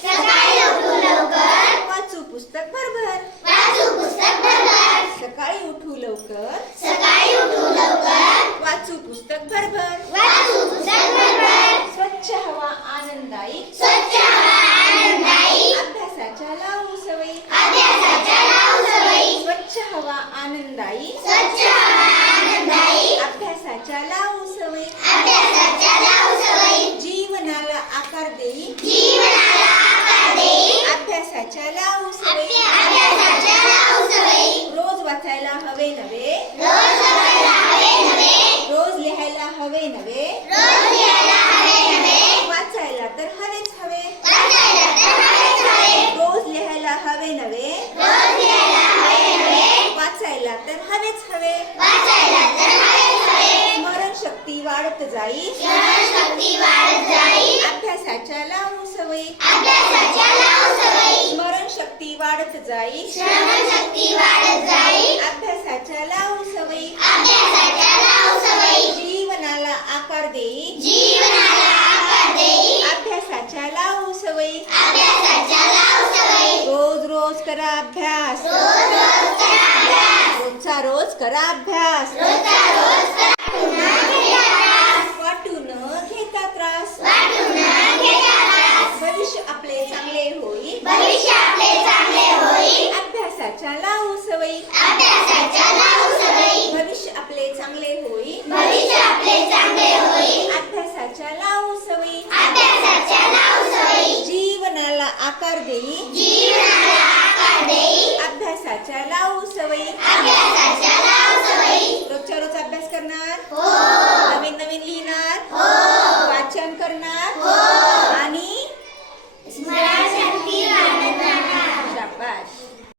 सकाळी उठू लवकर वाचू पुस्तक भरभर वाचू पुस्तक भरभर सकाळी उठू लवकर सकाळी उठू लवकर वाचू पुस्तक भरभर वाचू पुस्तक भरभर स्वच्छ हवा आनंददायी स्वच्छ हवा आनंददायी अभ्यासाच्या लावू सवयी अभ्यासाच्या लावू सवयी स्वच्छ हवा आनंददायी स्वच्छ हवा आनंददायी अभ्यासाच्या लावू सवयी अभ्यासाच्या लावू सवयी जीवनाला आकार देई जीवनाला आकार देई अभ्यासाच्या लावू सवयी अभ्यासाच्या लावू सवयी रोज वाचायला हवे नवे रोज वाचायला हवे नवे रोज लिहायला हवे नवे रोज लिहायला हवे नवे वाचायला तर हवेच हवे वाचायला तर हवेच हवे रोज लिहायला हवे नवे रोज लिहायला हवे नवे वाचायला तर हवेच हवे वाचायला तर हवेच हवे स्मरण शक्ती वाढत जाई स्मरणशक्ती वाढत जाई अभ्यासाच्या लावू सवयी अभ्यासाच्या लावू सवयी स्मरण शक्ती वाढत जाई स्मरणशक्ती वाढत जाई अभ्यासाच्या लावू सवयी अभ्यासाच्या लावू सवयी जीवनाला आकार देई जीवनाला आकार देई अभ्यासाच्या लावू सवयी अभ्यासाच्या लावू सवयी रोज रोज करा अभ्यास रोज रोज करा अभ्यास रोजचा रोज करा अभ्यास रोजचा रोज करा पुन्हा घेता त्रास वाटू न घेता त्रास वाटून घेता त्रास भविष्य आपले चांगले होई भविष्य आपले चांगले होईल अभ्यासाच्या लावू सवयी अभ्यासाच्या लावू सवयी भविष्य आपले चांगले होई भविष्य आपले चांगले होईल अभ्यासाच्या लावू सवयी अभ्यासाच्या लावू सवयी जीवनाला आकार देई जीवनाला आकार देई अभ्यासाच्या लावू सवयी अभ्यासाच्या लावू सवयी रोजच्या रोज अभ्यास करणार हो नवीन नवीन लिहिणार